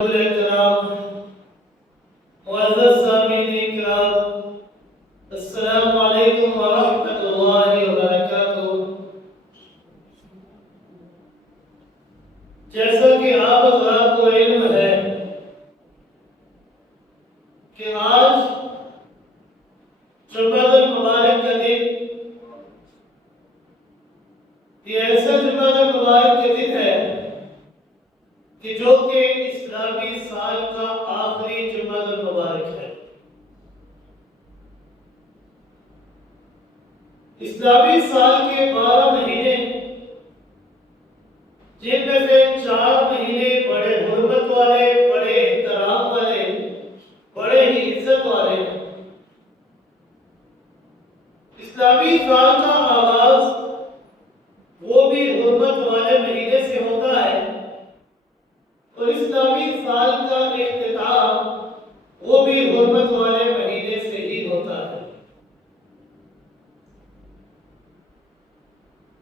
السلام معزز سامعین کرام، السلام علیکم ورحمۃ اللہ وبرکاتہ۔ جیسا کہ آپ حضرات کو علم ہے کہ آج جمعہ المبارک کا دن یہ ایسا جمعہ المبارک کا دن ہے کہ جو کہ اسلامی سال کا آخری جمعہ المبارک ہے۔ اسلامی سال کے 12 مہینے، جن میں سے 4 مہینے بڑے حرمت والے، بڑے احترام والے، بڑے ہی عزت والے ہیں۔ اسلامی سال کا آغاز وہ بھی حرمت والے مہینے سے ہوتا ہے اور اسلامی سال کا اختتام وہ بھی حرمت والے مہینے سے ہی ہوتا ہے۔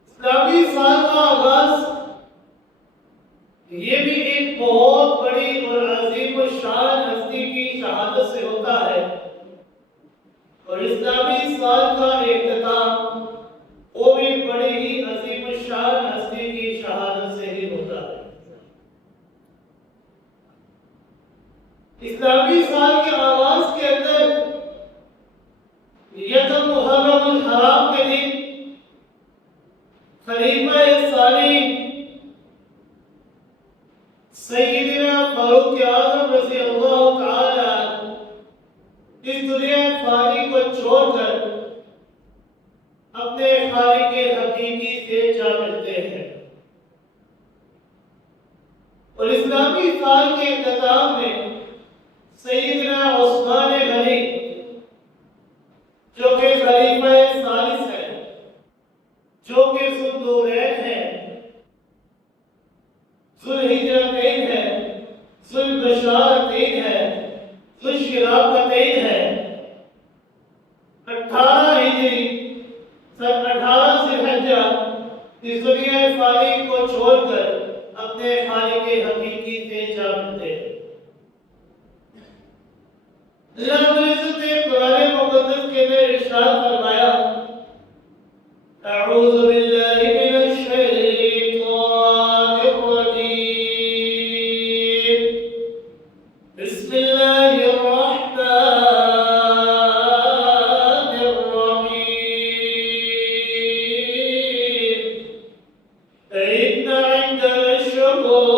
اسلامی سال کا آغاز یہ بھی ایک بہت بڑی اور عظیم الشان ہستی کی شہادت سے ہوتا ہے اور اسلامی سال کا اختتام وہ بھی بڑی ہی عظیم الشان ہستی کی شہادت سے ہی ہوتا ہے۔ اسلامی سال کے آغاز کے اندر یکم محرم الحرام کے دن خلیفہ ثانی سیدنا فاروق اعظم رضی اللہ تعالی عنہ اس دنیا فانی کو چھوڑ کر اپنے خالق حقیقی سے جا ملتے ہیں اور اسلامی سال کے اختتام میں سیدنا عثمان غنی جو کہ خلیفہ ثالث ہے، جو کہ ذوالنورین ہے، ذوالہجرتین ہے، ذوالبشارتین ہے، ذوالشرافتین ہے، 18 ہجری سن 18 ذی الحجہ اس دنیا فانی کو چھوڑ کر اپنے خالق حقیقی سے جا ملتے ہیں۔ اللہ رب العزت نے قرآن مقدس کے اندر ارشاد فرمایا، اعوذ باللہ من الشیطان الرجیم، بسم اللہ الرحمن الرحیم، ان عدة الشهور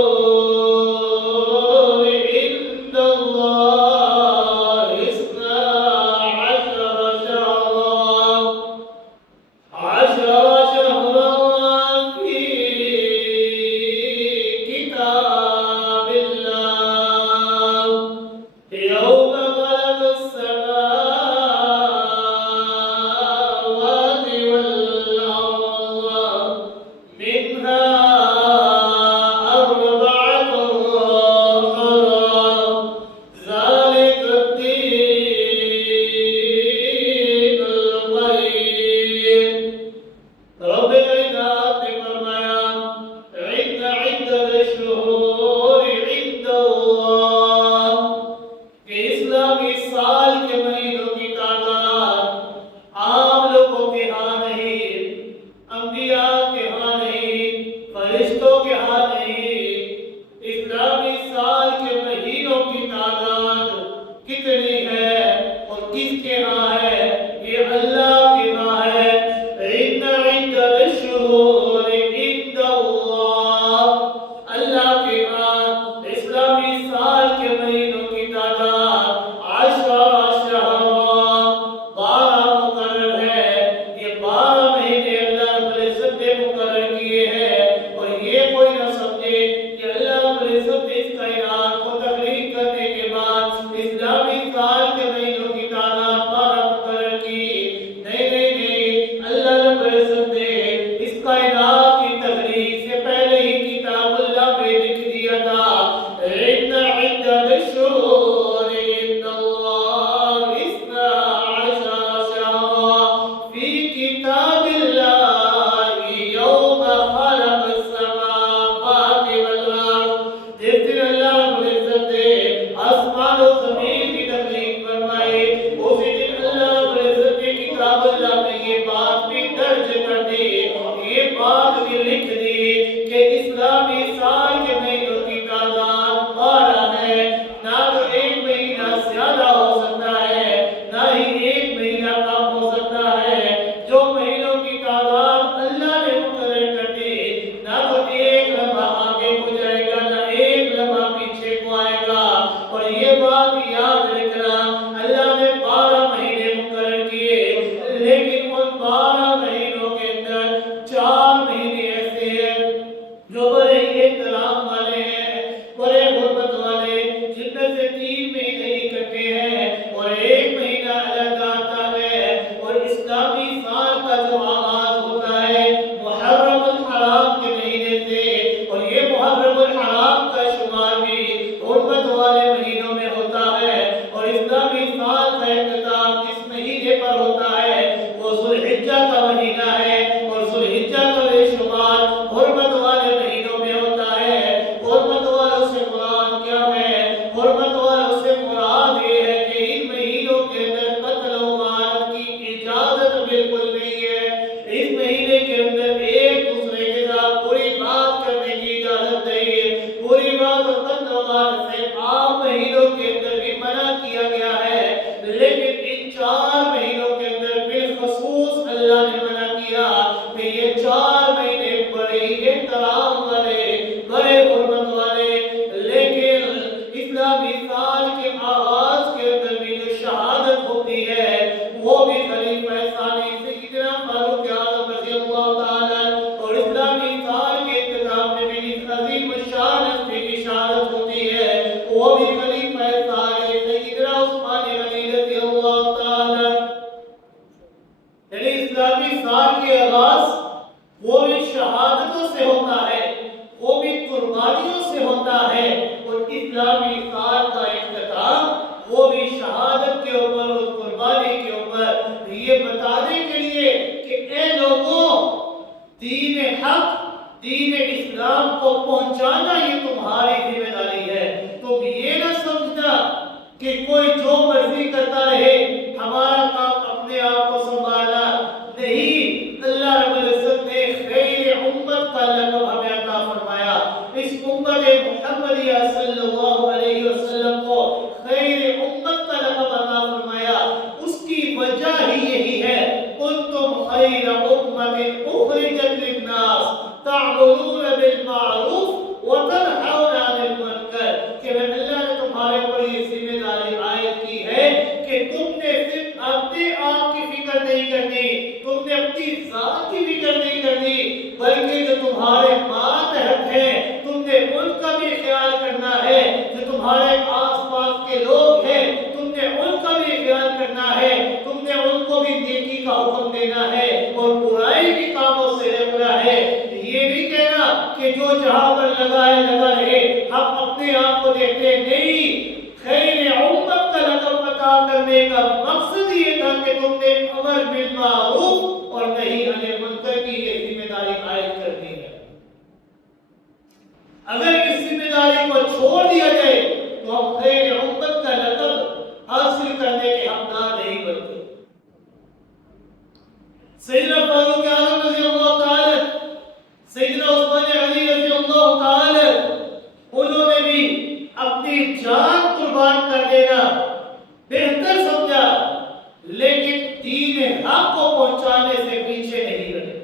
جس دن اللہ رب العزت والے مہینوں میں ہوتا ہے، اور اسلامی سال کا اختتام جس مہینے پر ہوتا ہے وہ ذوالحجہ کا مہینہ ہے، اور ذوالحجہ کا بے شمار حرمت والے مہینوں میں ہوتا ہے۔ حرمت والوں سے مراد کیا ہے؟ حرمت والوں سے مراد یہ ہے کہ ان مہینوں کے اندر قتل و غارت کی اجازت بالکل نہیں ہے۔ اس مہینے کے اندر ایک دوسرے کے ساتھ بری بات کرنے کی اجازت نہیں ہے۔ بری بات اور قتل و غارت سے عام مہینوں کے اندر بھی منع کیا گیا ہے، لیکن ان 4 مہینوں کے اندر بالخصوص اللہ نے منع کیا کہ یہ 4 مہینے بڑے احترام والے، بڑے حرمت والے، لیکن اسلامی سال کے آغاز کے اندر بھی جو شہادت ہوتی ہے وہ بھی خلیفہ ثانی سیدنا فاروق اعظم رضی اللہ تعالیٰ، اور اسلامی سال کے اختتام میں بھی اس عظیم الشان ہستی کی شہادت ہوتی ہے، وہ بھی خلیفہ ثانی سیدنا عثمان غنی رضی اللہ تعالیٰ۔ یعنی اسلامی سال کے آغاز وہ بھی شہادتوں سے ہوتا ہے، وہ بھی قربانیوں سے ہوتا ہے، اور اسلامی سال کا اختتام وہ بھی شہادت کے اوپر اور قربانی کے اوپر، یہ بتانے کے لیے کہ اے لوگوں، دین حق، دین اسلام کو پہنچانا یہ تمہاری ذمہ داری ہے۔ تم یہ نہ سمجھنا کہ کوئی جو مرضی کرتا رہے، ہمارا کام اپنے آپ کو سنبھالنا نہیں۔ اللہ رب العزت نے خیر امت کا لقب ہمیں عطا فرمایا، اس امت محمدیہ صلی اللہ علیہ وسلم کو خیر امت کا لقب عطا فرمایا۔ اس کی وجہ ہی یہی ہے، کنتم خیر امت اخرجت للناس تعملون بالمعروف وتنہون عن المنکر، کہ اللہ نے تمہارے پر یہ ذمہ داری عائد کی ہے کہ تم نے صرف اپنے آپ کی فکر نہیں کرنی، تم نے اپنی ذات کی فکر نہیں کرنی، بلکہ جو تمہارے ماتحت ہیں تم نے ان کا بھی خیال کرنا ہے، جو تمہارے آس پاس کے لوگ ہیں تم نے ان کا بھی خیال کرنا ہے، تم نے ان کو بھی نیکی کا حکم دینا ہے اور برائی کے کاموں سے روکنا ہے۔ یہ نہیں کہنا کہ جو جہاں پر لگا ہے لگا رہے، ہم اپنے آپ کو دیکھتے نہیں۔ خیر امت کا لقب عطا کرنے کا مقصد یہ تھا کہ تم نے امر بالمعروف اور نہی عن المنکر کی یہ ذمہ داری عائد کرنی ہے۔ اگر اس ذمہ داری کو چھوڑ دیا جائے تو ہم خیر امت کا لقب حاصل کرنے کے حقدار نہیں بنتے۔ سیدنا فاروق اعظم رضی اللہ تعالی، سیدنا عثمان غنی رضی اللہ تعالی، انہوں نے بھی اپنی جان قربان کر دینا بہتر سمجھا، لیکن دین حق کو پہنچانے سے پیچھے نہیں رہے۔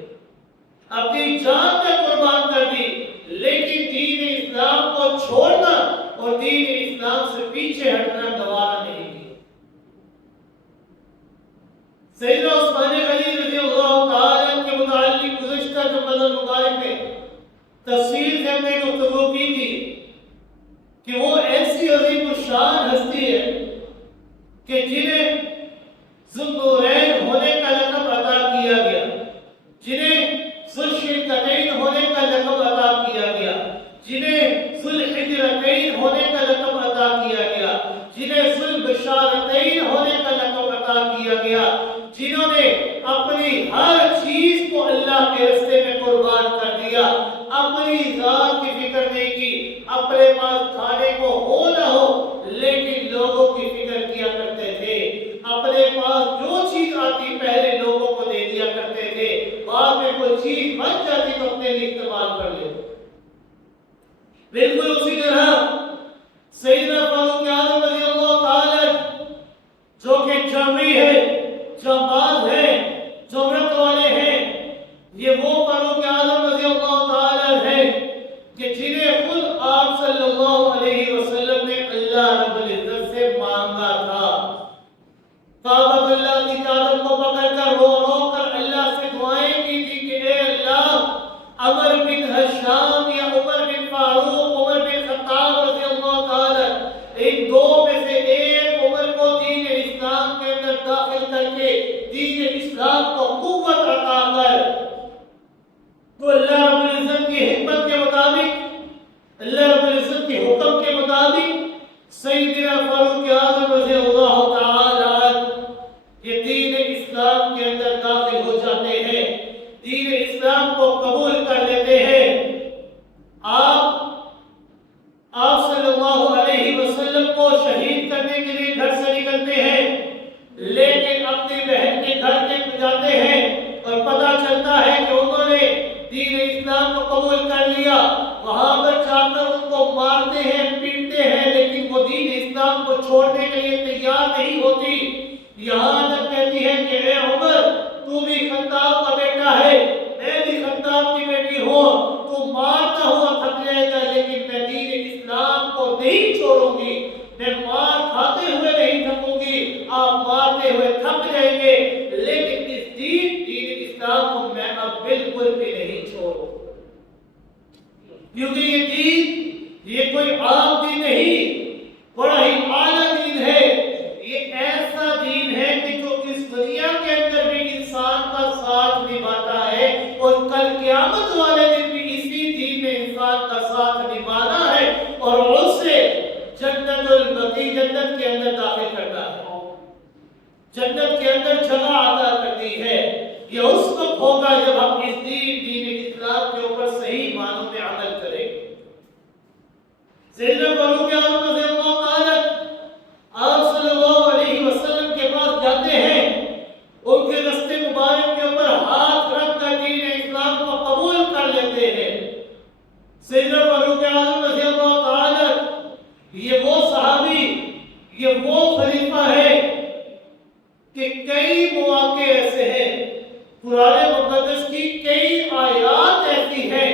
اپنی جان میں قربان کر دی، لیکن دین اسلام کو چھوڑنا اور دین اسلام سے پیچھے ہٹنا گوارا نہیں کیا۔ سیدنا عثمان غنی رضی اللہ تعالیٰ کے متعلق گزشتہ جمعہ المبارک میں تفصیل سے ہم نے گفتگو کی تھی کہ وہ ایسی عظیم الشان ہستی ہے کہ جنہیں ذوالنورین ہونے کا لقب عطا کیا گیا، جنہیں ذوالشرکتین ہونے کا لقب عطا کیا گیا، جنہیں ذوالحجرتین ہونے کا لقب عطا کیا گیا، جنہیں ذوالبشارتین ہونے کا لقب عطا کیا گیا، جنہوں نے اپنی ہر چیز کو اللہ کے راستے میں قربان کر دیا، اپنی ذات کی فکر نہیں کی، اپنے پاس کھانے کو ہو نہ ہو لیکن لوگوں کی فکر کیا کرتے تھے، اپنے پاس جو چیز سیدنا فاروق اعظم رضی اللہ تعالی عنہ یہ دین اسلام کے اندر داخل ہو جاتے ہیں، دین اسلام کو قبول کر لیتے ہیں۔ آپ صلی اللہ علیہ وسلم کو شہید کرنے کے لیے گھر سے نکلتے ہیں، لیکن اپنی بہن کے گھر کے جاتے ہیں اور پتہ چلتا ہے کہ انہوں نے دین اسلام کو قبول کر لیا۔ وہاں پر جا کر ان کو مارتے ہیں، پیٹتے ہیں، لیکن وہ دین اسلام کو چھوڑنے کے لیے تیار نہیں ہوتی۔ یہاں تک کہتی ہے کہ اے عمر، تو بھی خطاب کا بیٹا ہے، میں بھی خطاب کی بیٹی ہوں، تو مارتا ہوا تھک جائے گا لیکن میں دین اسلام کو نہیں چھوڑوں گی، میں مار کھاتے ہوئے نہیں تھکوں گی، آپ مارتے ہوئے تھک جائیں گے، لیکن اس دین اسلام کو میں اب بالکل بھی نہیں چھوڑوں، کیونکہ یہ دین یہ کوئی عام دین نہیں، بڑا ہی اعلیٰ دین ہے۔ یہ ایسا دین ہے کہ جو اس دنیا کے اندر بھی انسان کا ساتھ نبھاتا ہے اور کل قیامت والے دن بھی اسی دین میں انسان کا ساتھ نبھانا ہے اور اسے جنت البقیع، جنت کے اندر داخل کرتا ہے، جنت کے اندر جگہ عطا کرتی ہے۔ یہ اس وقت ہوگا جب ہم اس دین اسلام کے اوپر صحیح معنوں میں عمل کریں گے۔ سیدنا فاروق اعظم رضی اللہ تعالیٰ آپ صلی اللہ علیہ وسلم کے پاس جاتے ہیں، ان کے رستے مبارک کے اوپر ہاتھ رکھ کر دین اسلام کو قبول کر لیتے ہیں۔ سیدنا فاروق اعظم رضی اللہ تعالیٰ یہ وہ صحابی، یہ وہ خلیفہ ہے کہ کئی مواقع ایسے ہیں، قرآن مقدس کی کئی آیات ایسی ہیں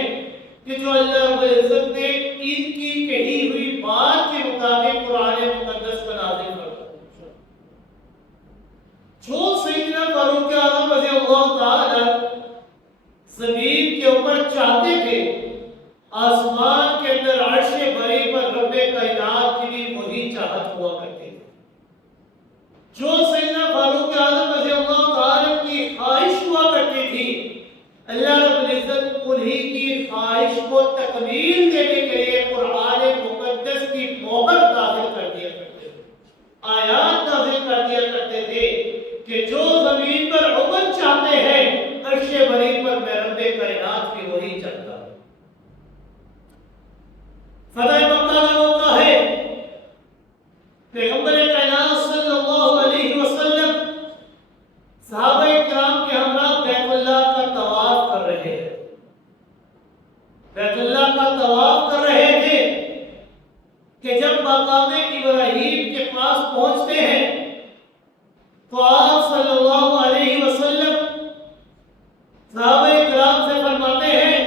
کہ جو اللہ رب العزت نے ان کی کہی ہوئی بات کے مطابق قرآن مقدس کو نازل فرمایا۔ جو سیدنا فاروق اعظم رضی اللہ تعالی زمین کے اوپر چاہتے تھے، آسمان کے اندر عرش بری پر رب کائنات کی بھی وہی چاہت ہوا کرتے تھے۔ جو سیدنا فاروق اعظم رضی اللہ تعالی کی خواہش ہوا کرتی تھی، اللہ رب العزت انہی کی خواہش کو تکمیل دینے کے لیے قرآن مقدس کی مہر نازل کر دیا کرتے تھے، آیات نازل کر دیا کرتے تھے کہ جو زمین پر عمر چاہتے ہیں، عرش بری پر میں رب کائنات کی وہی چاہتا ہوں۔ فتح مکہ کا موقع ہے، پیغمبر کائنات صلی اللہ علیہ وسلم صحابہ کرام کے ہمراہ بیت اللہ کا طواف کر رہے ہیں، بیت اللہ کا طواف کر رہے تھے کہ جب مقام ابراہیم کے پاس پہنچتے ہیں تو آپ صلی اللہ علیہ وسلم صحابہ کرام سے فرماتے ہیں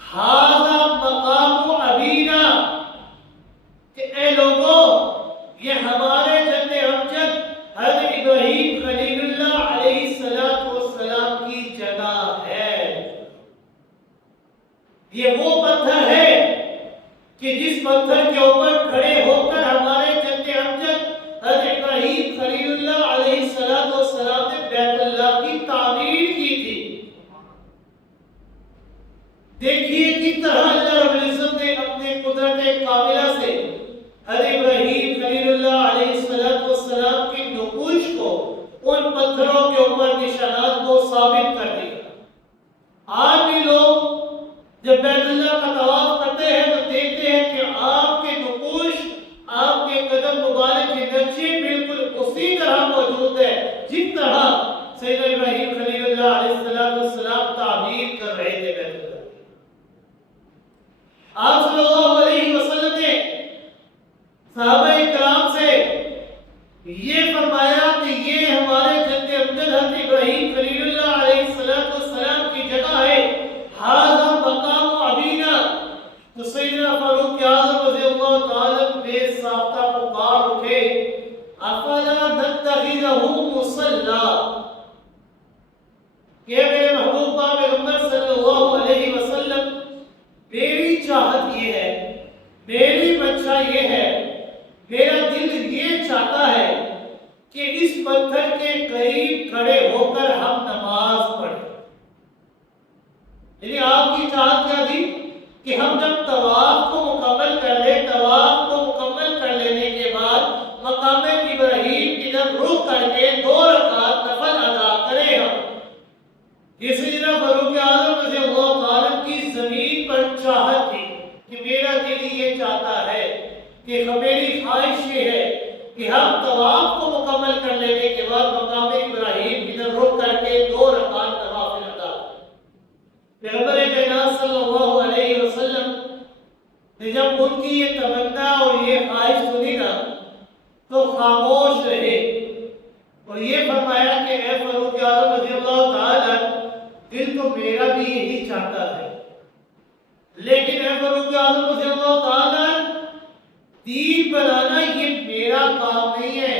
ھذا مقام ابینا، کہ اے لوگوں یہ ہمارے جد امجد حضرت ابراہیم خلیل اللہ علیہ السلام کی جگہ ہے، یہ وہ پتھر ہے کہ جس پتھر کے اوپر کھڑے ہو کر ہمارے جد امجد حضرت ابراہیم خلیل اللہ علیہ السلام نے بیت اللہ کی تعمیر کی تھی۔ دیکھیے کس طرح اللہ رب العزت نے اپنے قدرت کاملہ سے حضرت ابراہیم خلیل اللہ علیہ السلام کی نقوش کو، ان پتھروں کے اوپر نشانات کو ثابت کر دیا۔ آج بھی لوگ جب بیت اللہ کا طواف کرتے ہیں تو دیکھتے ہیں کہ آپ کے نقوش، آپ کے قدم مبارک کے نقشے بالکل اسی طرح موجود ہے جس طرح سیدنا ابراہیم خلیل اللہ علیہ السلام تعمیر کر رہے تھے بیت اللہ۔ آپ صلی اللہ علیہ وسلم نے صحابہ کرام سے یہ فرمایا کہ یہ ہمارے جد امجد حضرت ابراہیم خلیل اللہ علیہ السلام کی جگہ ہے، ھذا مقام ابینا۔ تو سیدنا فاروق اعظم رضی اللہ تعالی بے ساختہ پکار اٹھے افلا نتخذہ مصلی، کہ میرے محبوب پیغمبر صلی اللہ علیہ وسلم میری چاہت یہ ہے، میری منشا یہ ہے، میرا دل یہ چاہتا ہے کہ اس پتھر کے قریب کھڑے ہو کر ہم نماز پڑھیں۔ یعنی آپ کی چاہت کیا تھی کہ ہم جب طواف کو مکمل کر لیں، طواف کو مکمل کر لینے خواہش یہ ہے کہ ہم طواف کو مکمل کر لینے کے بعد مقام ابراہیم کی طرف رخ کر کے 2 رکعت نوافل ادا کریں۔ پیغمبر کائنات صلی اللہ علیہ وسلم نے جب ان کی یہ تمنا اور یہ خواہش سنی نا تو خاموش رہے اور یہ فرمایا کہ اے فاروق اعظم رضی اللہ تعالی، دل تو میرا بھی یہی چاہتا ہے، لیکن اے فاروق اعظم رضی اللہ تعالی، دین بنانا یہ میرا کام نہیں ہے۔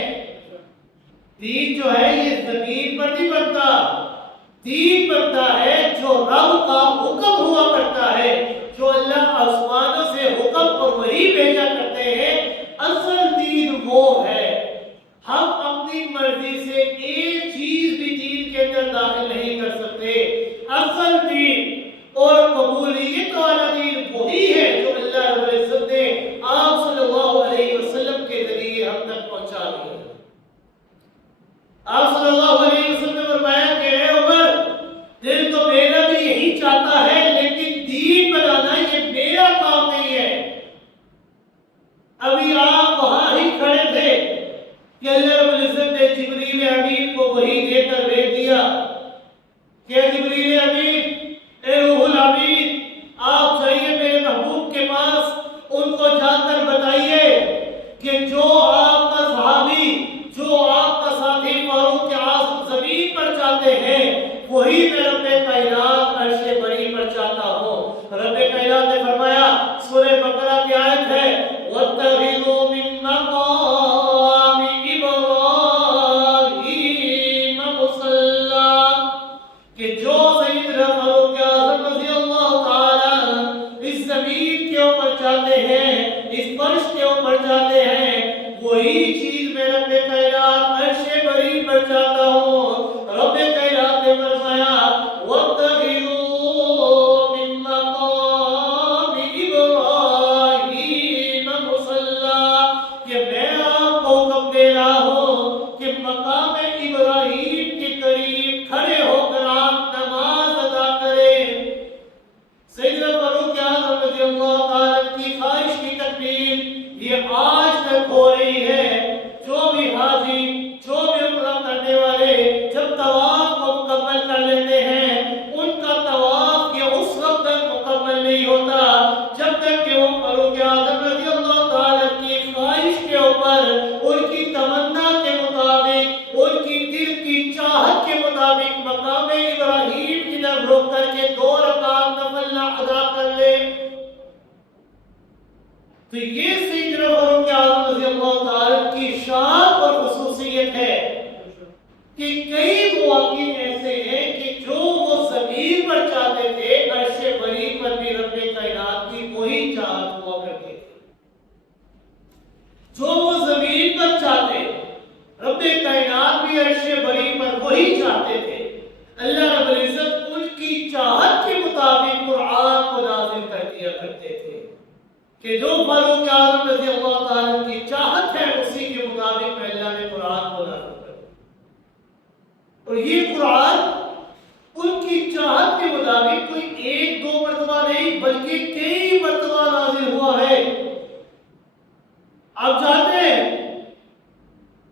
دین جو ہے یہ زمین پر نہیں بنتا، دین بنتا ہے جو رب کا حکم ہوا کرتا ہے، جو اللہ آسمانوں سے حکم اور وحی بھیجا کرتے ہیں، اصل دین وہ ہے۔ ہم اپنی مرضی سے ایک چیز بھی دین کے اندر داخل نہیں کر سکتے۔ اصل دین اور قبولیت والا دین وہی ہے جو اللہ رب العزت نے آپ صلی اللہ علیہ وسلم کے ذریعے ہم تک پہنچا دیا۔ آپ صلی اللہ علیہ وسلم نے فرمایا کہ اے عمر، دل تو میرا بھی یہی چاہتا ہے، لیکن دین بنانا یہ میرا کام نہیں ہے۔ ابھی آپ وہاں ہی کھڑے تھے کہ اللہ رب العزت نے جبریل امین کو وحی دے کر بھیج دیا کہ جبریل امین، اے روح الامین، آپ جائیے میرے محبوب کے پاس، ان کو جا کر بتائیے کہ جو آپ کا صحابی، جو آپ کا ساتھی فاروق اعظم زمین پر چاہتے ہیں، وہی میں رب کائنات عرش بری پر چاہتا ہوں۔ رب کائنات نے فرمایا، سورہ بقرہ کی آیت ہے، وَاتَّخِذُوا مِن مَّقَامِ إِبْرَاهِيمَ مُصَلًّى، کہ جو سیدنا فاروق اعظم رضی اللہ تعالی اس زمین کے اوپر چاہتے ہیں، اس فرش کے اوپر چاہتے ہیں، وہی چیز میں رب کائنات عرش بری پر چاہتا ہوں۔ رب کائنات نے فرمایا، وَاتَّخِذُوا مِن مَّقَامِ إِبْرَاهِيمَ مُصَلًّى، کہ میں آپ کو حکم دے رہا ہوں کہ مقام ابراہیم کے قریب کھڑے ہو کر آپ نماز ادا کریں۔ سیدنا فاروق اعظم رضی اللہ تعالی کی خواہش کی تکمیل یہ آج تک ہو رہی ہے۔ جو بھی حاجی، جو بھی عمرہ کرنے والے جب طواف کو مکمل کر لیتے ہیں، ان کا طواف یہ اس وقت تک مکمل نہیں ہوتا جب تک کہ وہ فاروق اعظم رضی اللہ تعالی کی خواہش کے اوپر، ان کی تمنا کے مطابق، ان کی دل کی چاہت کے مطابق مقام ابراہیم کی طرف رخ کر کے 2 رکعت نفل ادا کر لے۔ تو یہ سیدنا فاروق اعظم رضی اللہ تعالی کی شان اور خصوصیت ہے کہ کئی مواقع ایسے ہیں کہ جو وہ زمین پر چاہتے تھے، عرش بری پر بھی رب کائنات کی وہی چاہت ہوا کرتی تھی۔ جو وہ زمین پر چاہتے، رب کائنات بھی عرش بری پر وہی چاہتے تھے۔ اللہ رب العزت ان کی چاہت کے مطابق قرآن کو نازل کر دیا کرتے تھے کہ جو فاروق اعظم رضی اللہ تعالیٰ کی چاہت ہے اسی کے مطابق اللہ نے قرآن کو نازل کر دیا۔ اور یہ قرآن ان کی چاہت کے مطابق کوئی 1-2 مرتبہ نہیں بلکہ کئی مرتبہ نازل ہوا ہے۔ آپ جانتے ہیں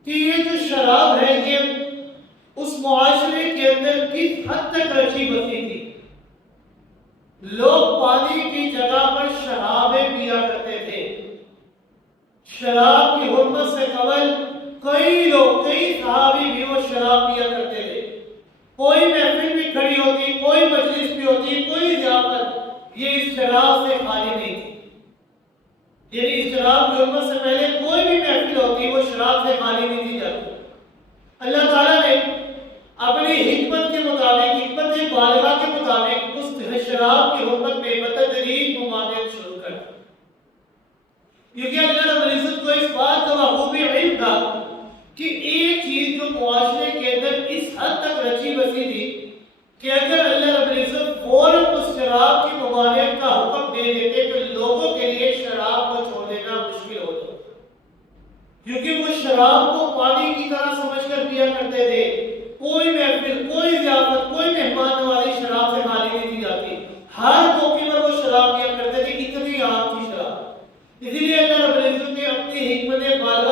کہ یہ جو شراب ہے یہ اس معاشرے کے اندر کس حد تک رچی بسی تھی۔ لوگ پانی کی جگہ پر شرابیں پیا کرتے تھے۔ شراب کی حرمت سے قبل کئی لوگ، کئی صحابی بھی وہ شراب پیا کرتے تھے۔ کوئی محفل بھی کھڑی ہوتی، کوئی مجلس بھی ہوتی، کوئی ضیافت، یہ اس شراب سے خالی نہیں تھی۔ یعنی اس شراب کی حرمت سے پہلے کوئی بھی محفل ہوتی وہ شراب سے خالی نہیں تھی جاتی۔ اللہ تعالیٰ نے اپنی حکمت کے مطابق، حکمت بالغہ کے مطابق اس شراب کی حرمت میں بتدریج ممانعت شروع کر دی، کیونکہ اللہ رب العزت کو اس بات کا بخوبی علم تھا کہ ایک چیز جو معاشرے کے اندر اس حد تک رچی بسی تھی کہ اگر اللہ رب العزت فوراً اس شراب کی ممانعت کا حکم دے دیتے تو لوگوں کے لیے شراب کو چھوڑ دینا مشکل ہو جاتا، کیونکہ وہ شراب کو پانی کی طرح سمجھ کر پیا کرتے تھے۔ کوئی محفل، کوئی ضیافت، کوئی مہمان نوازی شراب سے خالی نہیں دی جاتی، ہر موقع پر وہ شراب پیا کرتے تھے، اتنی عام تھی شراب۔ اسی لیے اللہ رب العزت نے اپنی حکمت بالغہ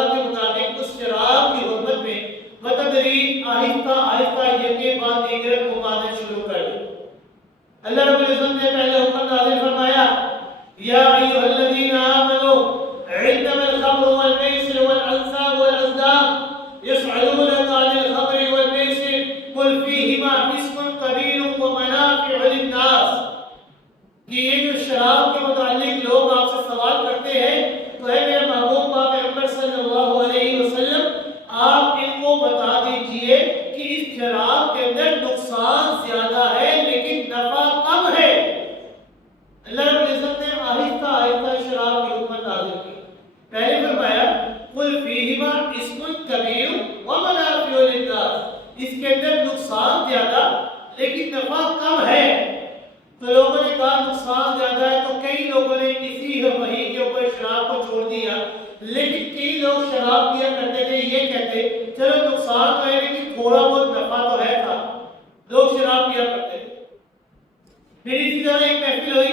کبیر ومنافع للناس، اس کے اندر نقصان زیادہ لیکن نفع کم ہے۔ تو لوگوں نے کہا نقصان زیادہ ہے، تو کئی لوگوں نے اسی وحی کے اوپر شراب کو چھوڑ دیا، لیکن کئی لوگ شراب پیا کرتے تھے یہ کہتے چلو نقصان تو ہے لیکن تھوڑا بہت نفع تو ہے تھا، لوگ شراب پیا کرتے تھے۔ پھر اسی طرح ایک محفل ہوئی،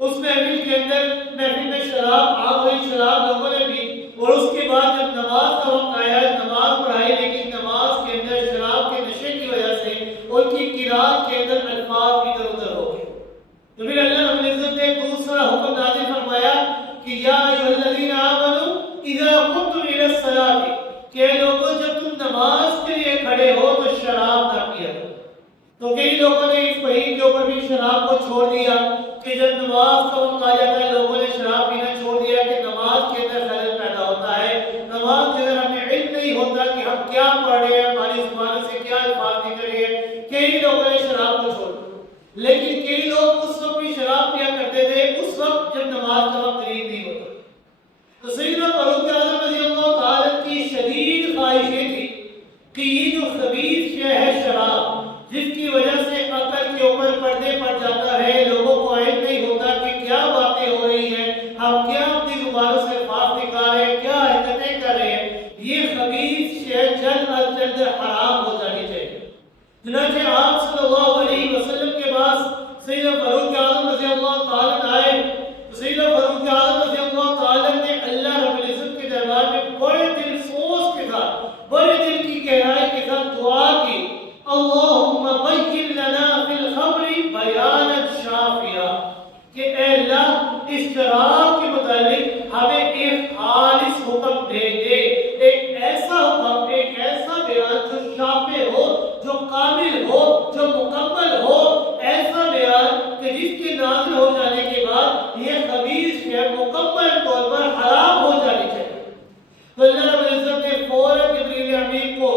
اس محفل کے اندر محفل میں شراب عام ہوئی، شراب لوگوں نے پی، اور اس کے بعد جب نماز کا وقت آیا نماز پڑھائی، لیکن نماز کے اندر شراب کے نشے کی وجہ سے ان کی قرات کے اندر الفاظ ادھر ادھر ہو گئے۔ تو پھر اللہ رب العزت نے دوسرا حکم نازل فرمایا کہ یا ایھا الذین آمنوا اذا قمتم الی الصلاۃ، کہ لوگوں جب تم نماز کے لیے کھڑے ہو تو شراب نہ پیا کرو۔ تو کئی لوگوں نے اس وحی کے اوپر بھی شراب کو چھوڑ دیا کہ جب نماز کا وقت آ جاتا ہے لوگوں نے شراب پینا چھوڑ دیا کہ نماز کے اندر خلل پیدا ہوتا ہے، نماز کے اندر ہمیں علم نہیں ہوتا کہ ہم کیا پڑھ رہے ہیں، ہماری زبان سے کیا الفاظ نکل رہے ہیں۔ کئی لوگوں نے شراب کو چھوڑ دیا، لیکن کئی لوگ اس وقت بھی شراب پیا کرتے تھے اس وقت جب نماز کا وقت قریب نہیں ہوتا۔ تو سیدنا فاروق اعظم رضی اللہ تعالیٰ کی شدید خواہشیں تھی کہ یہ جو خبیث شے ہے شراب، جس کی وجہ سے عقل کے اوپر پردے پڑ جاتا ہے، لوگوں کو علم نہیں ہوتا کہ کیا باتیں ہو رہی ہیں، ہم کیا اپنی زبانوں سے الفاظ نکال رہے ہیں، کیا حرکتیں کر رہے ہیں، یہ خبیث شے جلد از جلد حرام ہو جانی چاہیے۔ چنانچہ آپ صلی اللہ علیہ وسلم کے پاس سیدنا فاروق اعظم رضی اللہ تعالیٰ آئے، تو سیدنا فاروق اعظم رضی اللہ تعالیٰ نے اللہ رب العزت کے دربار میں بڑے دل سوز کے ساتھ، بڑے دل کی گہرائی کے ساتھ دعا کی، اللہم بین لنا فی الخمر بیانا شافیا، کہ اے اللہ اس شراب کے متعلق ہمیں ایک خالص حکم دے دے، ایک ایسا حکم، ایک ایسا بیان جو شافع ہو، جو کامل ہو، جو مکمل ہو، ایسا بیان کہ جس کے نازل ہو جانے کے بعد یہ خبیث شے مکمل طور پر حرام ہو جانی چاہیے۔ تو اللہ رب العزت نے فوراً جبریل امین کو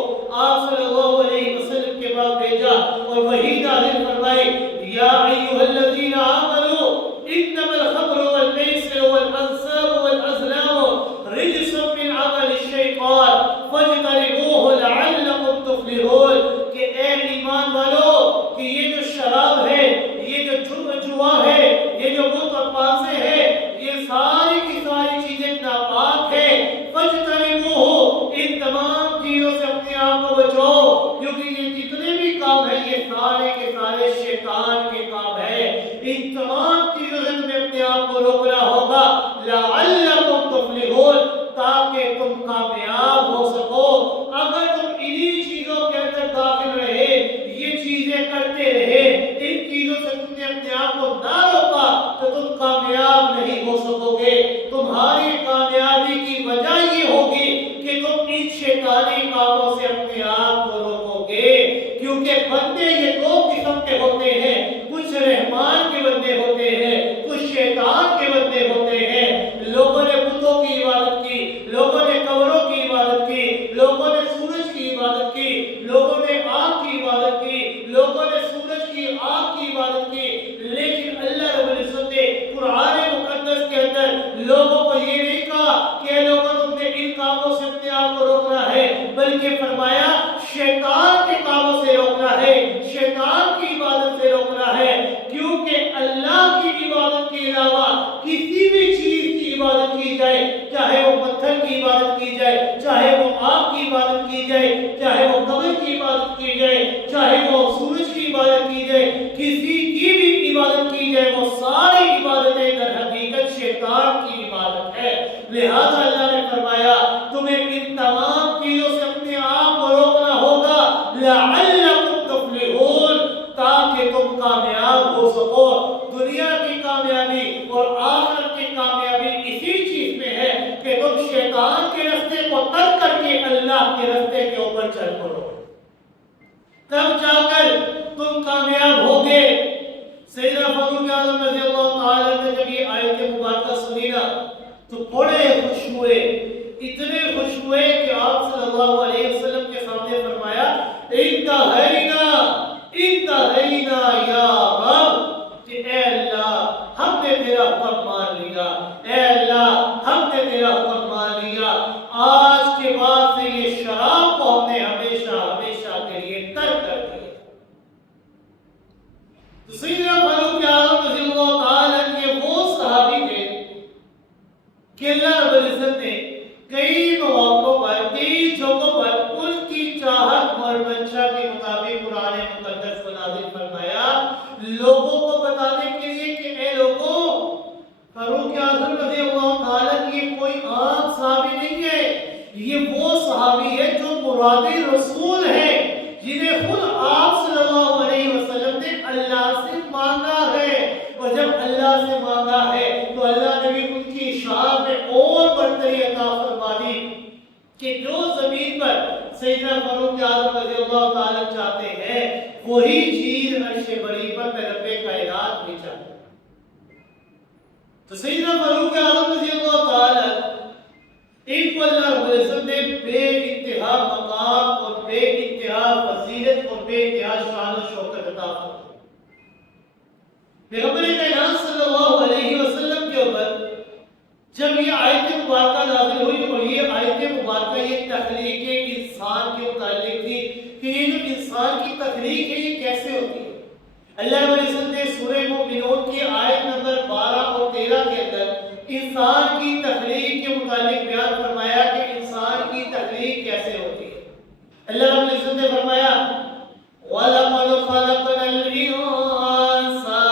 آپ صلی اللہ علیہ وسلم کے پاس بھیجا اور وحی نازل فرمائی، یا ایھا الذین آمنوا انما الخمر والمیسر والانصاب والازلام رجس من عمل الشیطان فاجتنبوہ لعلکم تفلحون، کہ اے ایمان والو کہ یہ جو شراب ہے، یہ جو جوا ہے، یہ جو بت اور پانسے ہے، یہ ساری کی ساری چیزیں ناپاک ہے، فاجتنبوہ، ان تمام چیزوں سے اپنے آپ کو بچاؤ، کیونکہ یہ جتنے بھی کام ہیں یہ سارے کے سارے شیطان کے کام ہیں، ان تمام چیزوں سے تمہیں اپنے آپ کو روکنا ہوگا، لعلکم تفلحون، تاکہ تم کامیاب ہو سکو۔ اگر تم انہی چیزوں کے اندر داخل رہے، یہ چیزیں کرتے رہے، ان چیزوں سے تم نے اپنے آپ کو نہ روکا تو تم کامیاب نہیں ہو سکو گے۔ تمہاری کامیابی کی وجہ یہ ہوگی کہ تم ان شیطانی کاموں سے اپنے آپ کو روکو گے، کیونکہ بندے یہ دو قسم کے ہوتے ہیں، کچھ رحمان کے بندے ہوتے ہیں، کچھ شیطان کے بندے ہوتے ہیں۔ لوگوں نے بتوں کی عبادت کی، لوگوں نے قبروں کی عبادت کی، لوگوں نے سورج کی عبادت کی، لوگوں نے آگ کی عبادت کی، لوگوں نے سورج کی آگ کی عبادت کی، لیکن اللہ رب العزت نے قرآن مقدس کے اندر لوگوں کو یہ نہیں کہا کہ لوگوں تم نے ان کاموں سے اپنے آپ کو روکنا ہے، بلکہ فرمایا شیطان کے کاموں سے روکنا ہے، شیطان کی عبادت سے روکنا ہے، کیونکہ اللہ کی عبادت کے علاوہ کسی بھی چیز کی عبادت کی جائے، چاہے وہ پتھر کی عبادت کی جائے، چاہے وہ آگ کی عبادت کی جائے، چاہے وہ قبر کی عبادت کی جائے، چاہے وہ سورج کی عبادت کی جائے، کسی کی بھی عبادت کی جائے، وہ ساری عبادتیں در حقیقت شیطان کی عبادت ہے۔ لہذا اللہ نے فرمایا تمہیں ان تمام چیزوں سے اپنے آپ کو روکنا ہوگا، لعلکم تفلحون، تاکہ تم کامیاب ہو سکو۔ دنیا کی کامیابی اور آخرت کی کامیابی اسی چیز میں ہے کہ تم شیطان کے راستے کو ترک کر کے اللہ کے راستے کے اوپر چل پڑو، تب جا کر تم کامیاب ہوگے۔ سیدنا فاروق اعظم رضی اللہ تعالیٰ نے جب یہ آیت مبارکہ سنی نا تو بڑے خوش ہوئے، اتنے خوش ہوئے کہ آپ صلی اللہ علیہ وسلم کے سامنے فرمایا انتہینا انتہینا یا رب، کہ اے اللہ ہم نے تیرا حکم مان لیا، اے اللہ ہم نے تیرا حکم مان لیا، آج کے بعد سے یہ شراب تو سیدنا فاروق اعظم رضی اللہ تعالیٰ عنہ یہ وہ صحابی تھے کہ اللہ رب العزت نے کئی مواقعوں پر کئی جگہوں پر ان کی چاہت اور منشا کے مطابق قرآن مقدس کو نازل فرمایا، لوگوں کو بتانے کے لیے کہ اے لوگوں، فاروق اعظم رضی اللہ تعالیٰ عنہ یہ کوئی عام صحابی نہیں ہے، یہ وہ صحابی ہے جو مراد رسول ہے، جنہیں خود آپ صلی اللہ علیہ وسلم نے اللہ سے مانگا ہے، اور جب اللہ سے مانگا ہے تو اللہ نے بھی ان کی شان میں اور برتری عطا فرما دی کہ جو زمین پر سیدنا فاروق اعظم رضی اللہ تعالیٰ چاہتے ہیں وہی چیز عرش بری پر رب کائنات بھی چاہتے ہیں۔ تو سیدنا فاروق اعظم رضی اللہ تعالیٰ ان کو اللہ رب العزت نے بے انتہا مقام اور بے انتہا فضیلت اور بے انتہا شان و شوکت عطا فرمائی۔ پیغمبر کائنات صلی اللہ علیہ وسلم کے اوپر جب یہ آیت مبارکہ نازل ہوئی اور یہ آیت مبارکہ یہ تخلیق انسان کے متعلق تھی کہ یہ جو انسان کی تخلیق ہے یہ کیسے ہوتی ہے، اللہ رب العزت نے سورہ مومنون کی آیت نمبر 12 اور 13 کے اندر انسان کی تخلیق کے متعلق بیان فرمایا کہ انسان کی تخلیق کیسے ہوتی ہے۔ اللہ رب العزت نے فرمایا وَلَقَدْ خَلَقْنَا الْإِنسَانَ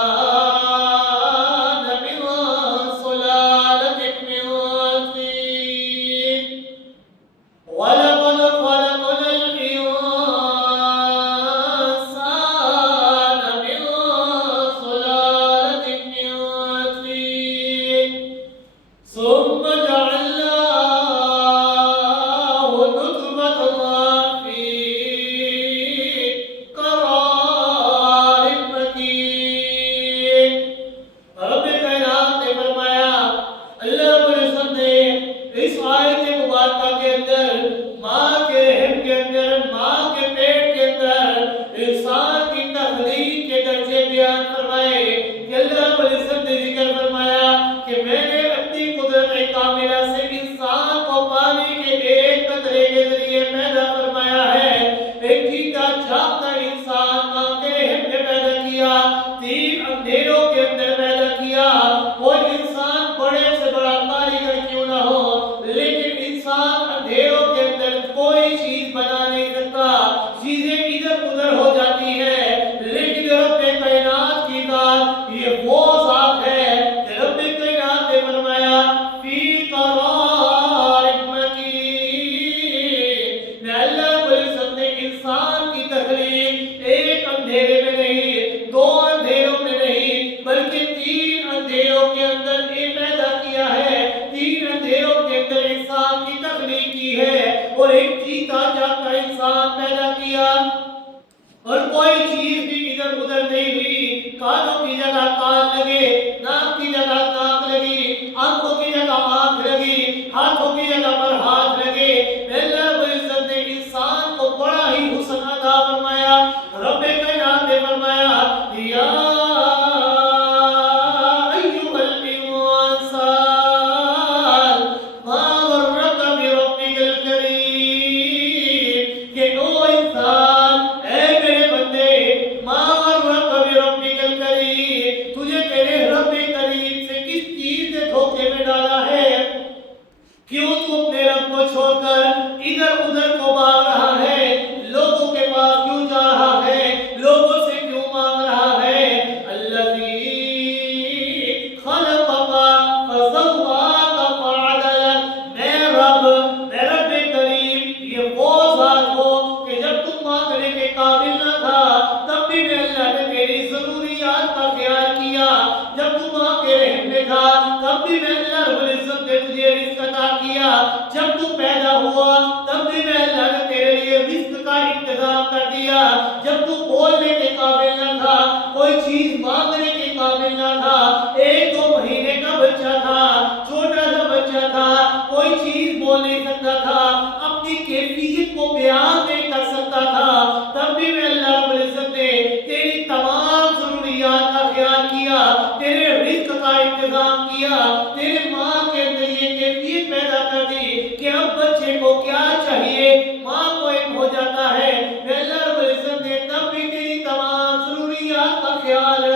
خیال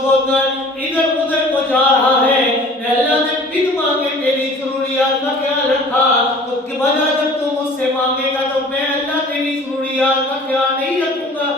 چھوڑ کر ادھر ادھر کو جا رہا ہے، اللہ نے بن مانگے تیری ضروریات کا خیال رکھا، تو کہ بنا جب تو مجھ سے مانگے گا تو میں اللہ تیری ضروریات کا خیال نہیں رکھوں گا،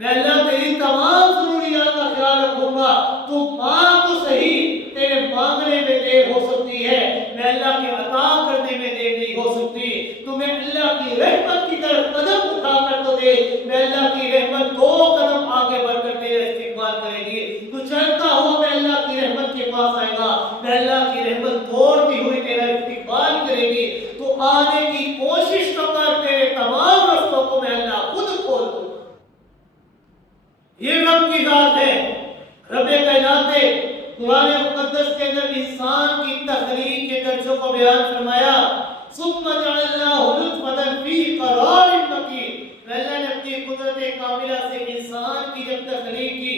میں اللہ تیری تمام ضروریات کا خیال رکھوں گا، تو مانگ تو صحیح، تیرے مانگنے میں دیر ہو سکتی ہے، میں اللہ کے عطا کرنے میں دیر نہیں ہو سکتی، تو میں اللہ کی رحمت کی طرف قدم اٹھا کر تو دے، میں اللہ کی رحمت 2 قدم آگے بڑھ کر تیرا استقبال کرے گی، تو چلتا ہوا میں اللہ کی رحمت کے پاس آئے گا، میں اللہ کی رحمت دوڑتی ہوئی تیرا استقبال کرے گی، تو آنے کی کوشش تو کر، تیرے تمام رستوں کو میں اللہ خود کھول دوں۔ یہ رب کی ذات ہے، رب کائنات نے قرآن مقدس کے اندر انسان کی تخلیق کے درجوں کو بیان فرمایا، ثم جعلناه نطفة في قرار مكين، اللہ نے اپنی قدرت کاملہ سے انسان کی جب تخلیق کی،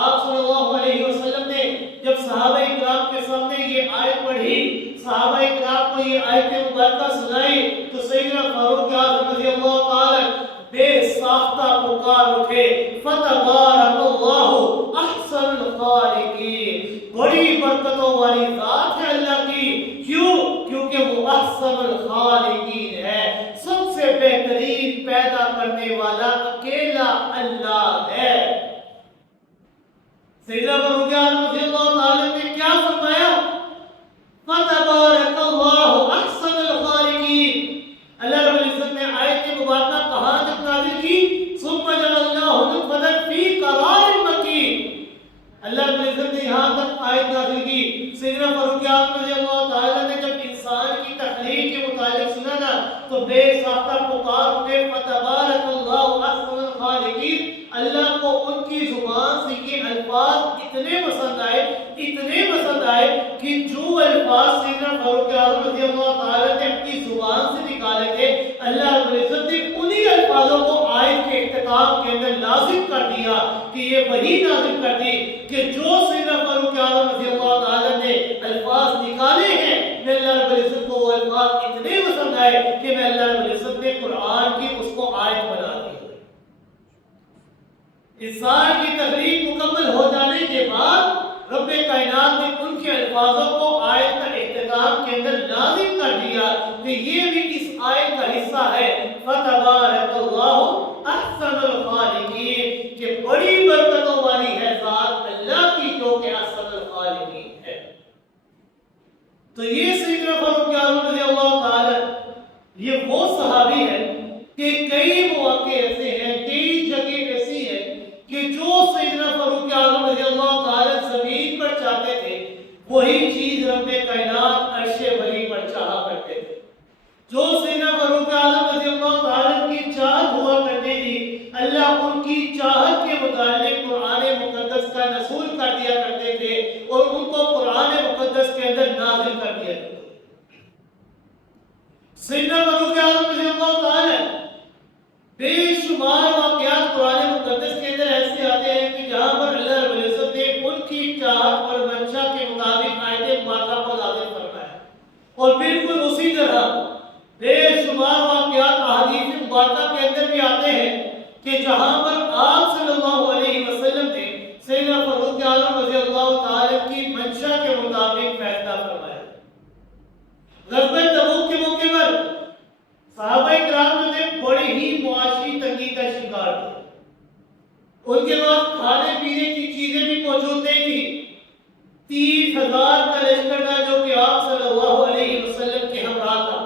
آپ صلی اللہ علیہ وسلم نے جب صحابہ اکرام کے سامنے یہ آیت پڑھی، صحابہ اکرام کو یہ آیت مبارکہ سنائی، تو سیدنا فاروق اعظم رضی اللہ تعالی بے ساختہ پکار اٹھے، فتبارک اللہ احسن الخالقین، بڑی برکتوں والی ذات ہے اللہ کی، کیوں؟ کیونکہ وہ احسن الخالقین ہے، سب سے بہترین پیدا کرنے والا اکیلا اللہ ہے۔ سیدنا فاروق اعظم رضی اللہ تعالی نے کیا فرمایا؟ فتبارک اللہ احسن الخالقین، اللہ رب العزت نے آیت مبارکہ کہاں تک نازل کی؟ ثم جعلناه نطفة في قرار مكين، اللہ رب العزت نے یہاں تک آیت نازل کی۔ سیدنا فاروق اعظم رضی اللہ تعالی نے جب انسان کی تخلیق کے متعلق سنا نا تو بے ساختہ پکار اٹھے، فتبارک اللہ احسن الخالقین، اللہ کو ان کی زبان سے یہ الفاظ اتنے پسند آئے کہ جو الفاظ سیدنا فاروق اعظم رضی اللہ تعالی نے اپنی زبان سے نکالے تھے، اللہ رب العزت نے انہی الفاظوں کو آیت کے اختتام کے اندر لازم کر دیا، کہ یہ وہی لازم کر دی کہ جو سیدنا فاروق اعظم رضی اللہ تعالی نے الفاظ نکالے ہیں، میں اللہ رب العزت کو وہ الفاظ اتنے پسند آئے کہ میں اللہ رب العزت نے قرآن کی اس کو آیت بنا دی۔ انسان کی تخلیق مکمل ہو جانے کے بعد رب کائنات نے ان کے الفاظوں کو آیت کا اختتام کے اندر لازم کر دیا کہ یہ بھی اس آیت کا حصہ ہے، فتبارک اللہ احسن الخالقین، کہ بڑی برکتوں والی ہے ذات اللہ کی جو کہ احسن الخالقین ہے۔ تو یہ سیدنا فاروق اعظم رضی اللہ تعالی یہ وہ صحابی ہے کہ کئی مواقع ایسے ہیں، کئی جگہ ایسی ہے کہ جو سیدنا فاروق اعظم رضی اللہ تعالی زمین پر چاہتے تھے وہی چیز رب کائنات عرش بری پر چاہا کرتے تھے۔ جو سیدنا فاروق اعظم رضی اللہ تعالی کی چاہت ہوا کرتے تھی، اللہ ان کی چاہت کے متعلق قرآن مقدس کا نزول کر دیا کرتے تھے اور ان کو قرآن مقدس کے اندر نازل کر دیا کرتے تھے۔ سیدنا فاروق اعظم رضی اللہ تعالی بے شمار واقعات قرآن مقدس کے اندر ایسے آتے ہیں کہ جہاں پر اللہ رب العزت نے ان کی چاہت اور منشا کے مطابق آیت مبارکہ کو نازل فرمایا، اور بالکل اسی طرح بے شمار واقعات احادیث مبارکہ کے اندر بھی آتے ہیں کہ جہاں پر آپ صلی اللہ علیہ وسلم نے سیدنا فاروق اعظم رضی اللہ تعالی کی منشا کے مطابق فیصلہ فرمایا۔ غزوہ تبوک کے موقع پر صحابہ کرام نے بڑی ہی معاشی تنگی کا شکار تھے، ان کے پاس کھانے پینے کی چیزیں بھی موجود نہیں تھی، 30,000 کا لشکر تھا جو کہ آپ صلی اللہ علیہ وسلم کے ہمراہ تھا،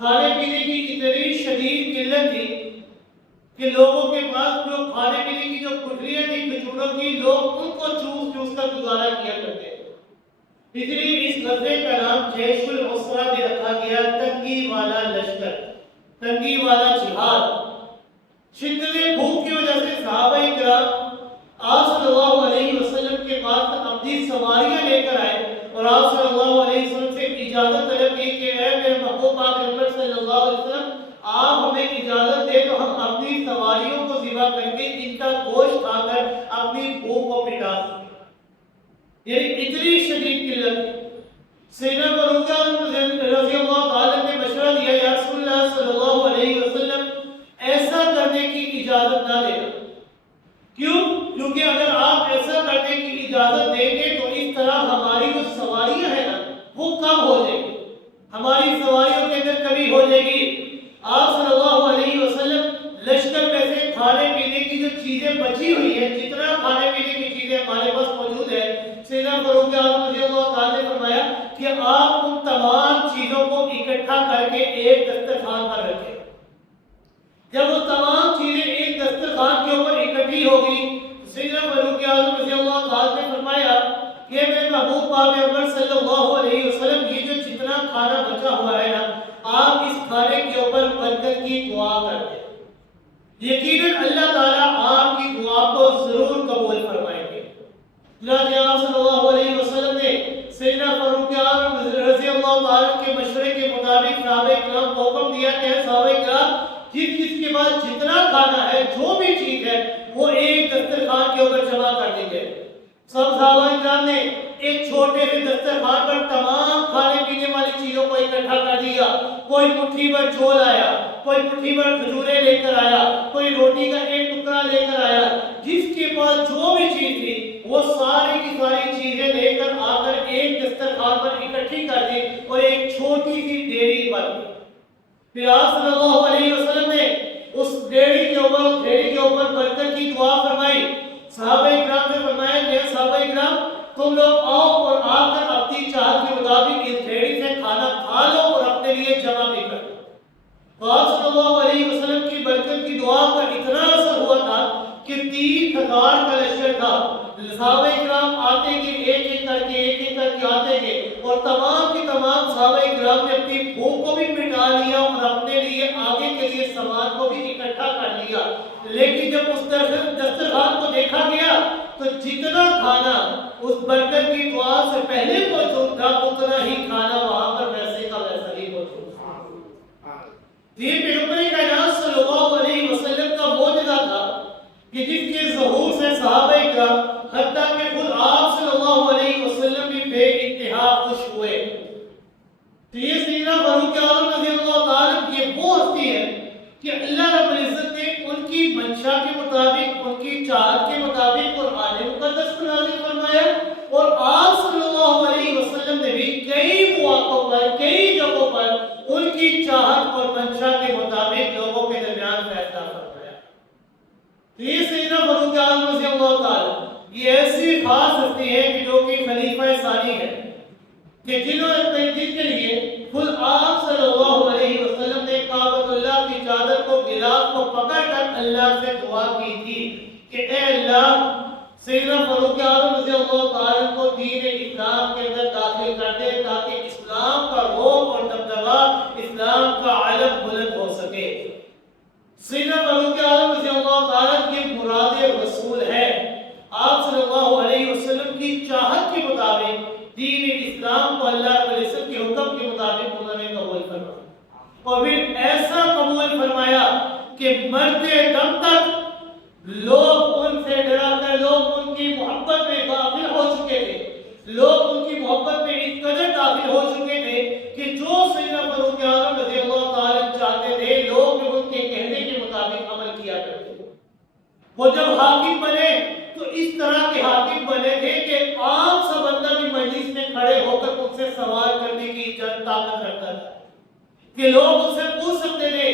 کھانے پینے کی اتنی شدید قلت تھی کہ لوگوں کے پاس جو کھانے پینے کی جو گٹھلیاں تھی کھجوروں کی، لوگ ان کو چوس چوس کر گزارا کیا کرتے تھے، اس لیے اس غزوے کا نام جیش العسرہ بھی رکھا گیا، تنگی والا لشکر، تنگی والا جہاد۔ شدت بھوک کی وجہ سے صحابہ کرام آپ صلی اللہ علیہ وسلم کے پاس اپنی سواریاں لے کر آئے اور آپ صلی اللہ علیہ وسلم سے اجازت طلب کی کہ اے میرے محبوب پاک پیغمبر صلی اللہ علیہ وسلم، آپ ہمیں اجازت دے تو ہم اپنی سواریوں کو ذبح کر کے ان کا گوشت کھا کر اپنی بھوک کو مٹا سکیں۔ یعنی اتنی شدید قلت۔ سیدنا فاروق رضی اللہ تعالی نے مشورہ دیا، یا رسول اللہ صلی اللہ علیہ وسلم ایسا کرنے کی اجازت نہ دینا، کیوں؟ کیونکہ اگر آپ ایسا جب وہ تمام چیزیں ایک دسترخوان کے اوپر اکٹھی ہوگی، سیدنا فاروق اعظم رضی اللہ تعالیٰ نے فرمایا کہ میرے محبوب پاک پیغمبر صلی اللہ علیہ وسلم یہ جو جتنا کھانا بچا ہوا ہے نا، آپ اس کھانے کے اوپر برکت کی دعا کرتے ہیں، یقیناً اللہ تعالیٰ آپ کی دعا کو ضرور قبول فرمائیں گے۔ چنانچہ آپ صلی اللہ علیہ وسلم نے سیدنا فاروق اعظم رضی اللہ تعالیٰ کے مشورے کے مطابق صحابہ کرام کو حکم دیا کہ صحابہ کرام جس کے بعد جتنا کھانا ہے، جو بھی چیز ہے، وہ ایک دسترخوان کے اوپر جمع کر دیجیے۔ سب صحابہ کرام نے ایک چھوٹے سے دسترخوان پر تمام کھانے پینے والی چیزوں کو اکٹھا کر دیا۔ کوئی مٹھی بھر چول آیا، کوئی مٹھی بھر کھجوریں لے کر آیا، کوئی روٹی کا ایک ٹکڑا لے کر آیا، جس کے پاس جو بھی چیز تھی وہ ساری کی ساری چیزیں لے کر آ کر ایک دسترخوان پر اکٹھی کر دی اور ایک چھوٹی سی ڈیری بن گئی۔ پھر آپ صلی اللہ علیہ وسلم نے اس ڈیری کے اوپر برکت کی دعا فرمائی۔ صحابہ اکرام سے فرمایا کہ صحابہ اکرام تم لوگ آؤ اور آ کر اپنی چاہت کے مطابق اس ڈیری سے کھانا کھا لو اور اپنے لیے جمع بھی کر لو۔ تو آپ صلی اللہ علیہ وسلم کی برکت کی دعا کا اتنا اثر ہوا تھا کہ 30,000 کا لشکر تھا۔ صحابہ اکرام آتے گئے، ایک ایک کر کے آتے گئے، اور تمام کے تمام صحابہ اکرام نے اپنی بھوک کو بھی مٹا لیا اور اپنے لیے آگے کے لیے سامان کو بھی اکٹھا کر لیا۔ لیکن جب اس دسترخوان کو دیکھا گیا تو جتنا کھانا اس برکت کی دعا سے پہلے موجود تھا، اتنا ہی کھانا وہاں پر ویسے کا ویسا ہی موجود تھا۔ یہ پیغمبر کائنات صلی اللہ علیہ وسلم کا معجزہ تھا کہ جس کے ظہور سے صحابہ کرام حتیٰ کہ خود آپ صلی اللہ علیہ وسلم بھی بے انتہا خوش ہوئے۔ تو یہ سیدنا فاروق اعظم رضی اللہ تعالیٰ کی وہ ہستی ہے کہ اللہ رب العزت نے ان کی منشا کے مطابق، ان کی چاہت کے مطابق قرآن مقدس کو نازل فرمایا، اور آپ صلی اللہ علیہ وسلم نے بھی کئی مواقعوں پر، کئی جگہوں پر ان کی چاہت اور منشا کے مطابق لوگوں کے درمیان فیصلہ فرمایا۔ تو یہ سیدنا فاروق اعظم رضی اللہ تعالیٰ یہ ایسی خاص ہستی ہے کہ جو کہ خلیفہ ثانی ہے، کہ جن کے لیے خود آپ صلی اللہ علیہ وسلم نے کعبۃ اللہ کی چادر کو، غلاف کو پکڑ کر اللہ سے دعا کی تھی کہ اے اللہ سیدنا فاروق اعظم رضی اللہ تعالیٰ کو دین اسلام کے اندر داخل کر دے تاکہ اسلام کا رعب اور دبدبہ، اسلام کا علم بلند ہو سکے۔ سیدنا فاروق اعظم رضی اللہ تعالیٰ کی مراد رسول ہے۔ آپ صلی اللہ علیہ وسلم کی چاہت کے مطابق دین اسلام کو اللہ رب العزت کے حکم کے مطابق انہوں نے قبول فرمایا، اور پھر ایسا قبول فرمایا کہ مرتے دم تک لوگ ان سے ڈرا کر، لوگ ان کی محبت میں داخل ہو چکے تھے، لوگ ان کی محبت میں اس قدر داخل ہو چکے تھے کہ جو سیدنا فاروق اعظم رضی اللہ تعالیٰ چاہتے تھے لوگ ان کے کہنے کے مطابق عمل کیا کرتے تھے۔ وہ جب حاکم بنے تو اس طرح کے حاکم بنے تھے کہ عام سا بندہ بھی مجلس میں کھڑے ہو کر ان سے سوال کرنے کی طاقت رکھتا تھا، کہ لوگ ان سے پوچھ سکتے تھے۔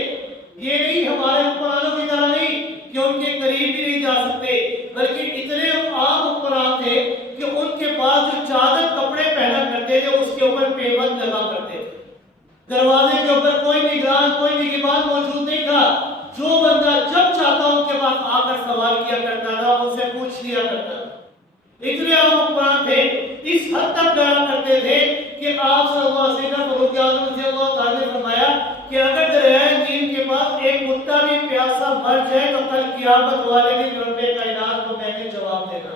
یہ نہیں ہمارے حکمرانوں کی طرح نہیں کہ ان کے قریب بھی نہیں جا سکتے، بلکہ اتنے عام حکمران تھے کہ ان کے پاس جو چادر کپڑے پہنا کرتے تھے اس کے اوپر پیبند لگا کرتے تھے۔ دروازے کے اوپر کوئی نگران، کوئی نگہبان موجود نہیں تھا، جو بندہ جب چاہتا ان کے پاس آ کر سوال کیا کرتا تھا، ان سے پوچھ لیا کرتا تھا۔ اتنے عام حکمران تھے، اس حد تک ڈرا کرتے تھے کہ آپ صلی اللہ علیہ وسلم فاروق اعظم رضی اللہ تعالیٰ نے فرمایا کہ اگر دریائے نیل کے پاس ایک کتا بھی پیاسا مر جائے تو کل قیامت والے دن رب کائنات کو میں نے جواب دینا۔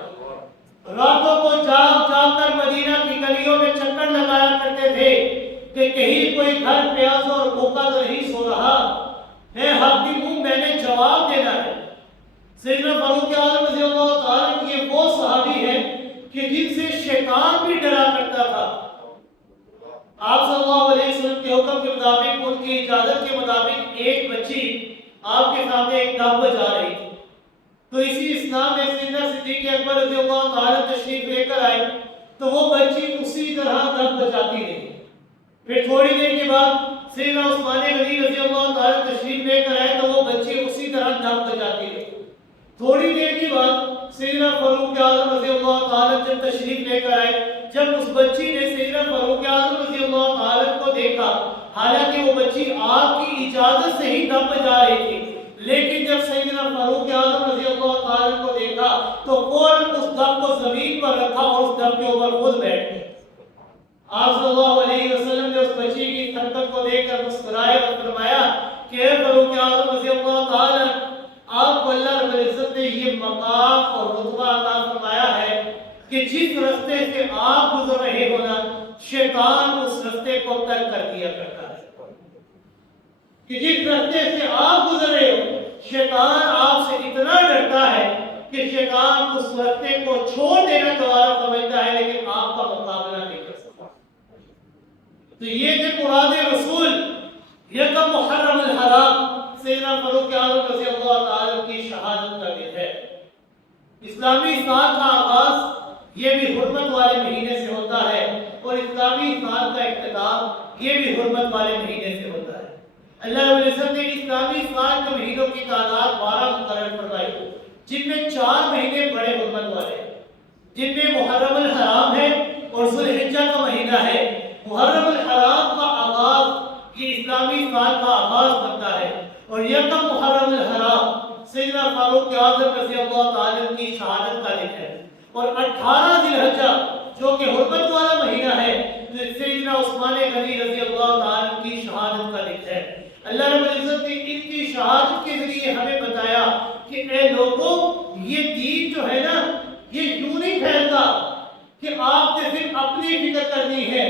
راتوں کو جاگ جاگ کر مدینہ کی گلیوں میں چکر لگایا کرتے تھے کہ کہیں کوئی گھر پیاسا اور بھوکا تو نہیں سو رہا ہے، حاکم ہوں، میں نے جواب دینا ہے۔ سیدنا فاروق اعظم رضی اللہ تعالیٰ یہ وہ صحابی ہے کہ جن سے شیطان بھی ڈرا کرتا تھا۔ آپ صلی اللہ علیہ وسلم کے حکم کے مطابق، ان کی اجازت کے مطابق ایک بچی آپ کے سامنے ایک دم بجا رہی تھی، تو اسی اسلام میں سیدنا صدیق اکبر رضی اللہ تعالیٰ تشریف لے کر آئے تو وہ بچی اسی طرح دم بجاتی رہی۔ پھر تھوڑی دیر کے بعد سیدنا عثمان غنی رضی اللہ تعالیٰ تشریف لے کر آئے تو وہ بچی اسی طرح دم بجاتی رہی۔ تھوڑی دیر کے بعد سیدنا فاروق اعظم رضی اللہ تعالیٰ جب تشریف لے کر آئے، جب اس بچی نے سیدنا فاروق اعظم رضی اللہ تعالیٰ کو دیکھا، حالانکہ وہ بچی آپ کی اجازت سے ہی دم بجا رہی تھی، لیکن جب سیدنا فاروق اعظم رضی اللہ تعالیٰ کو دیکھا تو فوراً اس دم کو زمین پر رکھا اور اس دم کے اوپر خود بیٹھ گئے۔ آپ صلی اللہ علیہ وسلم نے اس بچی کی حرکت کو دیکھ کر مسکرائے اور فرمایا کہ اے فاروق اعظم رضی اللہ تعالیٰ، آپ کو اللہ رب العزت نے یہ مقام اور رتبہ عطا فرمایا ہے کہ جس راستے سے آپ گزر رہے ہو نا، شیطان اس راستے کو ترک کر دیا کرتا ہے۔ کہ جس راستے سے آپ گزر رہے ہو، شیطان آپ سے اتنا ڈرتا ہے کہ شیطان اس راستے کو چھوڑ دینا گوارا سمجھتا ہے، لیکن آپ کا مقابلہ نہیں کر سکتا۔ تو یہ کہ مراد رسول یکم محرم الحرام سیدنا فاروق اعظم رضی اللہ تعالیٰ کی شہادت کا دن ہے۔ اسلامی سال کا آغاز یہ بھی حرمت والے مہینے سے ہوتا ہے اور اسلامی سال کا اختتام یہ بھی حرمت والے مہینے سے ہوتا ہے۔ اللہ رب العزت نے اسلامی سال کے مہینوں کی تعداد 12 مقرر فرمائی، جن میں 4 مہینے بڑے حرمت والے ہیں، جن میں محرم الحرام ہے اور ذو الحجہ کا مہینہ ہے۔ محرم الحرام کا آغاز یہ اسلامی سال کا آغاز بنتا ہے اور یکم محرم الحرام سیدنا فاروق اعظم رضی اللہ تعالیٰ کی شہادت کا دن ہے، اور 18 ذی الحجہ جو کہ حرمت والا مہینہ ہے سیدنا عثمان غنی رضی اللہ تعالیٰ کی شہادت کا دن ہے۔ اللہ رب العزت نے ان کی شہادت کے ذریعے ہمیں بتایا کہ اے لوگوں، یہ دین جو ہے نا، یہ یوں نہیں پھیلتا کہ آپ نے صرف اپنی فکر کرنی ہے،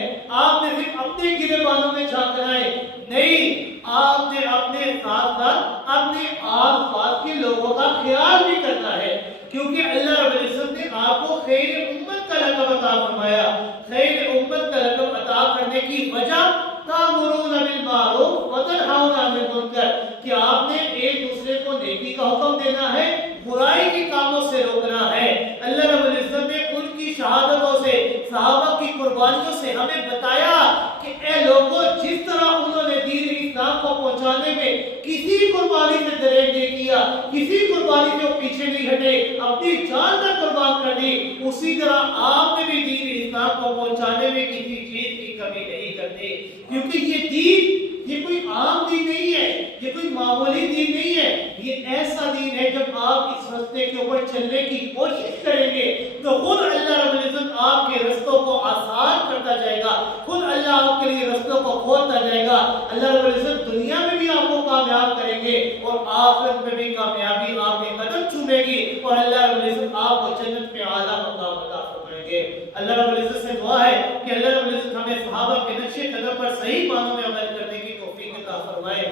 آپ نے صرف اپنے گرے بانوں میں جھانکنا ہے۔ نہیں، آپ نے اپنے ساتھ ساتھ اپنے آس پاس کے لوگوں کا خیال بھی کرنا ہے، کیونکہ اللہ رب العزت نے آپ کو خیر امت کا لقب عطا فرمایا۔ خیر امت کا لقب عطا کرنے کی وجہ تأمرون بالمعروف وتنہون عن المنکر، کہ آپ نے ایک دوسرے کو نیکی کا حکم دینا ہے، برائی کے کاموں سے روکنا ہے۔ اللہ رب العزت نے ان کی شہادتوں سے، صحابہ کی قربانیوں سے ہمیں بتایا کہ اے لوگوں، جس طرح انہوں نے دین اسلام کو پہنچانے میں کسی قربانی سے دریغ نہیں کیا، کسی قربانی سے وہ پیچھے نہیں ہٹے، اپنی جان تک قربان کر دی، اسی طرح آپ نے بھی دین اسلام کو پہنچانے میں کسی چیز کی کمی نہیں کرتے، کیونکہ یہ دین یہ کوئی عام دین نہیں ہے، یہ کوئی معمولی دین نہیں ہے، یہ ایسا دین ہے جب آپ اس راستے کے اوپر چلنے کی کوشش کریں گے تو خود اللہ رب العزت آپ کے رستوں کو آسان کرتا جائے گا، خود اللہ آپ کے لیے رستوں کو کھولتا جائے گا۔ اللہ رب العزت دنیا میں بھی آپ کو کامیاب کریں گے اور آخرت میں بھی کامیابی آپ کے قدم چومے گی، اور اللہ رب العزت آپ کو جنت میں اعلیٰ مقام عطا فرمائیں گے۔ اللہ رب العزت سے دعا ہے کہ اللہ رب العزت ہمیں صحابہ کے نقش قدم پر صحیح معنوں میں عمل کرنے کی توفیق عطا فرمائے۔